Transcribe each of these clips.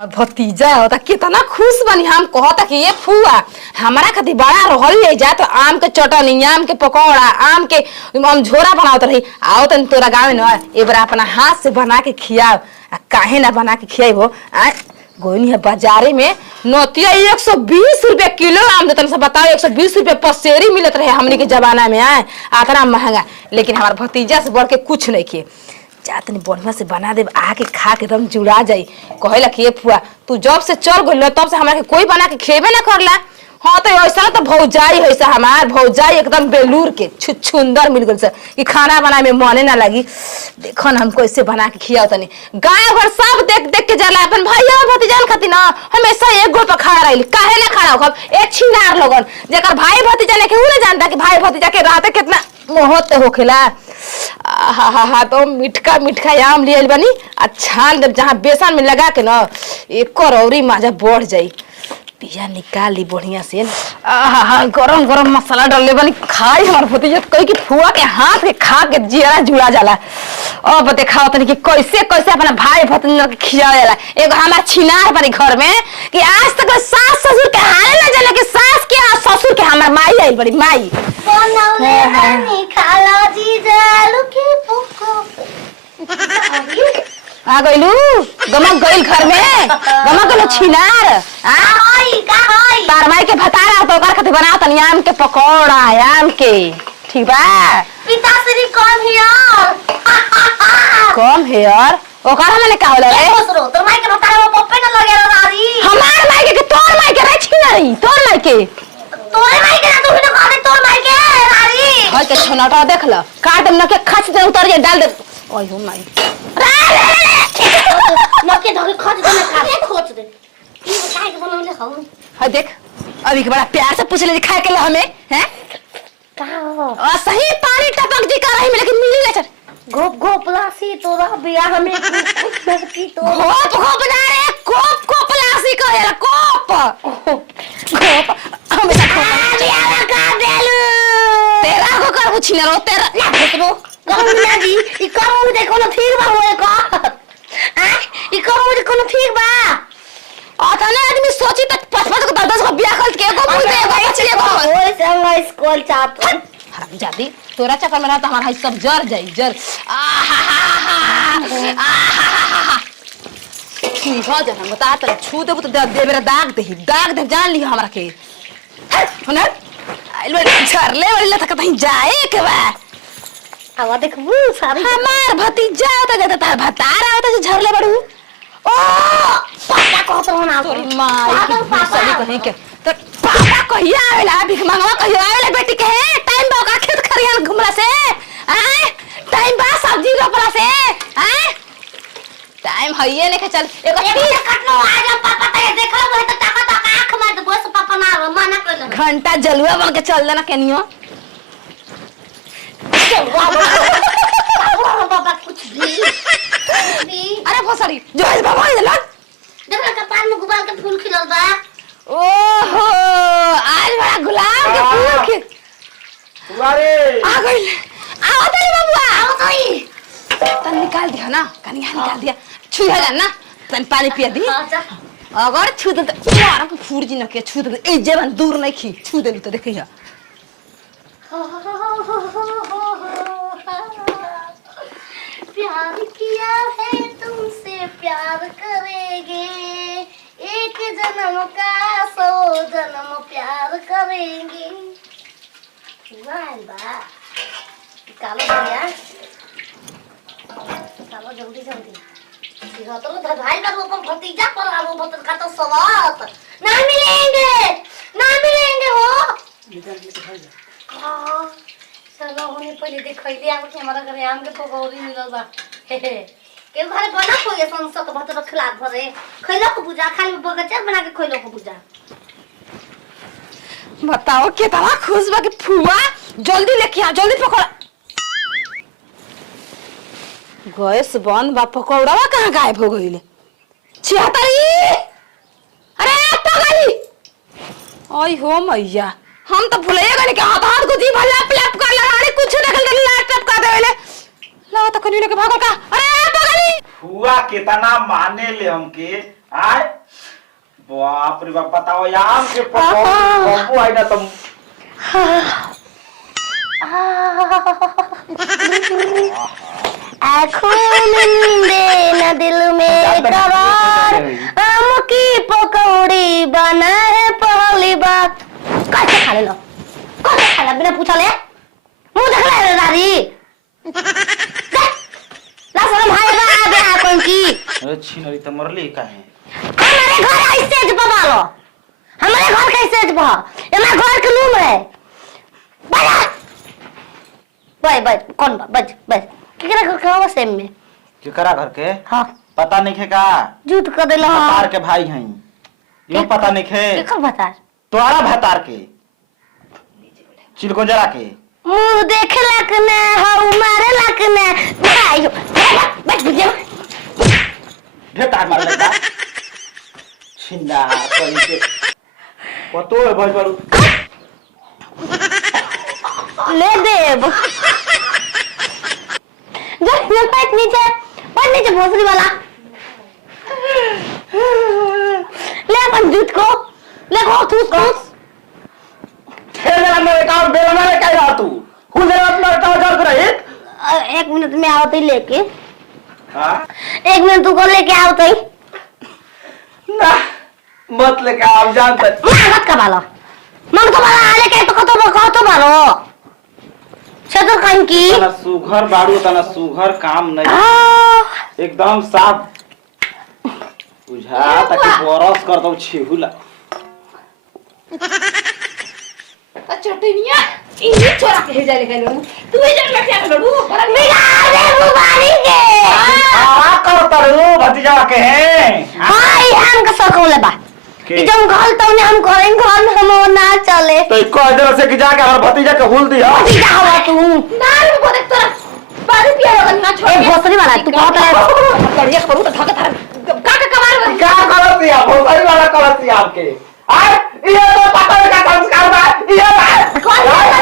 भतीजा होता कितना खुश बनी। हम कहता कि ये फुआ हमारा खातिर बड़ा रहल ले जा तो आम के चटनी, आम के पकौड़ा, आम के हम झोरा बनावत रही। आओ तन तोरा गाँव में न एक बार अपना हाथ से बना के खियाओ। काहे ना बना के खियाबो। गोनी है बाजारे में नोतिया 120 रुपया किलो आम देते सब। बताओ 120 रुपया पसेरी मिलत रहे हमनी के जमाना में। इतना महंगा, लेकिन हमारा भतीजा से बढ़ के कुछ नहीं किए। जातनी बढ़िया से बना दे, आके खा के एकदम जुड़ा जाई। कहेला कि ये फुआ तू जब से चल गइल तब से हमरा के कोई बना के खेबे ना करला। हाँ तो ऐसा तो भौजाई ऐसा हमार भौजाई एकदम बेलूर के छुछुंदर मिल गई कि खाना बनाए में मने ना लगी। देखो ना हम कैसे बना के खिया तनी। गाँव घर सब देख देख के जाला अपन भैया भतीजा खातिर ना हमेशा एक गोल पर खड़ा रही। काहे ना खड़ा हो एक छिनार लोगन जेकर भाई भतीजा ने केहू ना जानता कि भाई भतीजा के रात कितना मोहत होखेला। हा तो मिठका मिठका आम लियल बनी छान जब जहाँ बेसन में लगा के ना एक और माजा बढ़ जाई। पिया निकाल ली बढ़िया से। गरम गरम मसाला डाल ले बनी खाई हमार भतीजा कही कि फुआ के हाथ के खा के जिया जुड़ा जाला। अब देखाओ तनी कि कैसे कैसे अपना भाई भतीजा के खिया जाला। एगो हमार छिनार बनी घर में कि आज तक सास ससुर के हाल ना जाने कि सास के और ससुर के हमार माई आई बड़ी माई आ गइलू गमक गइल घर में गमक गइल छिनार। तार माई के भतारा तो ओकर खातिर बनाओ तनी आम के पकौड़ा आम के ठीक बा। पिताश्री कम हेयर ओकरा माने का होला रे? तोर माई के भतारा में पप्पे न लगे रारी। हमार माई के तोर माई के रे छिनारी तोर माई के तोरे माई के ना तू न कहले तोर माई के रारी। हय के छोनाटा देख ल काट न के खच दे उतर जे डाल दे। ओय हो माई न के धके खच दे ना खा खोच दे। ई काहे के बनौले हौ? हय देख अभी के बड़ा प्यार से पूछ ले खाए के हमें हैं का हो? सही पानी टपक जी कर रही में लेकिन मिली ना चल। गोप गोप लासी तोरा बियाह में की तो गोप गोप ना रे कोप कोप लासी कहेला कोप गोप हमेशा कोप बियाह का देलू तेरा को कर पूछी ना रो तेरा ना फसरो कहू ना जी ई कहू देखो ना ठीक बा होए का आ ई कहू देखो ना ठीक बा। आता ना आदमी सोची तक 5-5 को 10-10 को बियाह कर के को बोल दे भाई चलिए को ओए संग स्कूल चाप हराम जादी तोरा चक्कर में रहता हमारा सब जर जाई जर ठीक हो जाना बता त छू देबो तो दे मेरा दाग दे जान लियो हमरा के होना आइल बे झरले वाला तक कहीं जाए के बा। आवा देखबू सारी हमार भतीजा होता जाता तार भतारा होता जे झरले बड़ू ओ पापा कहत हो ना तोरी माई की सड़ी कहीं के तो पापा कहिया आवेला भिख मांगवा कहिया आवेला बेटी के टाइम बा का खेत खरियान घुमला से हैं टाइम बा सब्जी रोपला से हैं टाइम हइए ने के चल एगो पीस कटनो आ जा पापा ते देखलो है तो ताका आंख मार दे बस पापा ना मना कर ले घंटा जलुआ बन के चल देना केनियो पापा कुछ भी अरे भोसड़ी जो है बाबा ये लग देखला कपाल में गुबाल के फूल खिलल बा। ओहो आज बड़ा गुलाब के फूल के तुम्हारे आ गइल आओ तेरे बाबूआ आओ तई तन निकाल दिया ना कनिया निकाल दिया छू है ना तन पानी पिया दी हां जा अगर छू दे तो यार को फूर जी न के छू दे ए जेबन दूर नहीं खी छू दे तो देखिया प्यार किया है तुमसे प्यार करेंगे एक जन्म का 100 जन्म प्यार करेंगे। वाह बा कालो भैया कालो जल्दी जल्दी सिहा तो भाई का वो भतीजा पर आलो भतर का तो सवात ना मिलेंगे हो चलो होने पहले देखैली आम के हमारा घरे आम के पकौड़ी मिलल बा के घरे बना कोई संसत भतर खिला भरे खैलो को पूजा खाली बगचा बना के खैलो को पूजा। बताओ कितना खुश बा कि फुआ जल्दी लेके आ जल्दी पकौड़ा गैस बंद बा पकौड़ा कहां गायब हो गइले छिहतरी अरे पगली ओय हो मैया हम तो भूले गए कि हाथ हाथ को जी भला प्लैप कर लड़ाने कुछ देखल दे लैपटॉप का देले ला तो कनी लेके भागल का अरे पगली फुआ कितना माने ले हमके आय बाप रे बाप बताओ यार के पप्पू आई ना तुम आँखों में नींदे न दिल में करार आम की पकौड़ी बना है पहली बार कैसे खा ले लो कैसे खा ले बिना पूछा ले मुंह देख ले दादी ला साला भाई का आ गया कौन की अरे छिनरी त मरली काहे हमारे घर ऐसे ज बता लो हमारे घर कैसे ज बा ये मेरा घर के रूम है बजा बज कौन बज बज केकरा घर के हो सेम में केकरा घर के हां पता नहीं खे का झूठ कर देला भतार के भाई हैं यो पता नहीं खे केकर बता तोरा भतार के चिलको जरा के मुंह देखे लक ना हो मारे लक ना भाई बच बुझे ढेटा मार लगा छिंदा करी के पतो है भज बारू ले देव जो पैट नीचे भोसड़ी वाला ले अपन दूध को ले को ठूस खेलना मेरे काम बेलना रे काय तू खुद रे अपना काम कर रहा है एक मिनट में आओ तो लेके हां एक मिनट तू को लेके आओ तो ना मत लेके आप जानते मत का बालो मन तो बाला आले के तो बालो छतर कहीं की तना सुघर बाड़ू तना सुघर काम नहीं एकदम साफ बुझा ताकि बरस कर दो छेहुला चटनिया इन्हीं छोरा के हे जाले गलो तू हे जाले क्या करू बड़ा बिगाड़ दे बुबारी के आ कर तरु भतीजा के हैं हाय हम का सकौले बा के? जब घर तो ने हम करें घर में हम ना चले तो कह दे से कि जाके हमार भतीजा के हुल दिया भतीजा हवा तू नाल को देख तोरा पानी पिया होगा ना छोड़ ए भोसड़ी वाला तू कहत है बढ़िया करू तो धक धर का कमाल क्या गलत दिया भोसड़ी वाला गलत दिया आपके आ ये तो पता नहीं का संस्कार बा ये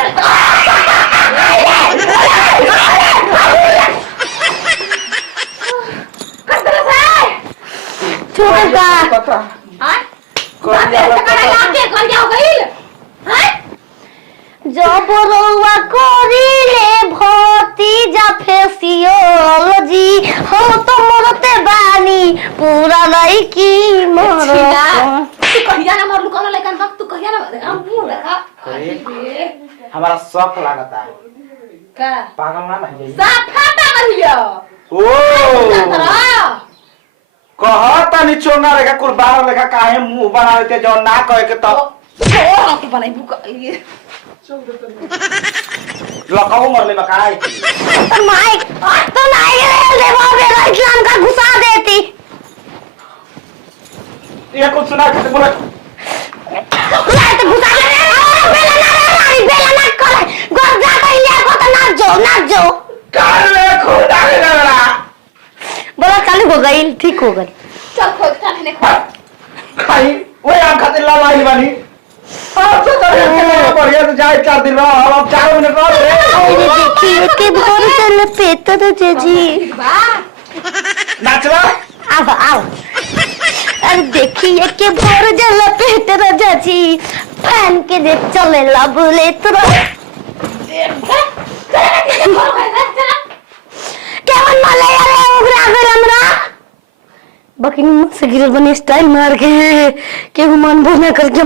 छोड़ का पता हां कर दिया लाके कर क्या हो गइल हां जो बोलवा कोरीले भतीजा फेसियोलॉजी हम तो मरते बानी पूरा लड़की मरो तू कहिया ना मरलू कोनो लेकिन वक्त तू कहिया ना हम मुंह देखा अरे हमारा शौक लागता का पागल ना नहीं साफाता करियो ओ कहता नि चोंगा लेखा कुर्बान लेखा काहे मुंह बनावे के जो ना कहे के तो ओ के बनाई बुका ये लकाऊ मरले बकाई तो माइक तो नहीं रे बेरा इस्लाम का घुसा देती ये कुछ सुना के बोला लाइट घुसा दे बेला ना कर घर जा के ले को तो ना जो काल में खुदा के लड़ा बोला चालू हो गई ठीक हो गई चल खोज खाने ने खा खाई वो आम खातिर ला लाई बानी अब तो कर के बढ़िया से जाए 4 दिन रहो अब 4 मिनट रहो रे अरे देखिए के भोर चल पेतर जी बा नाचवा आओ अरे देखिए के भोर जल पेटर जी फैन के दे चले ला बोले तो केवन माले रे उगरा गल हमरा बकिनी मुझसे गिरल बनी स्टाइल मार के केहू मन बोल ना करके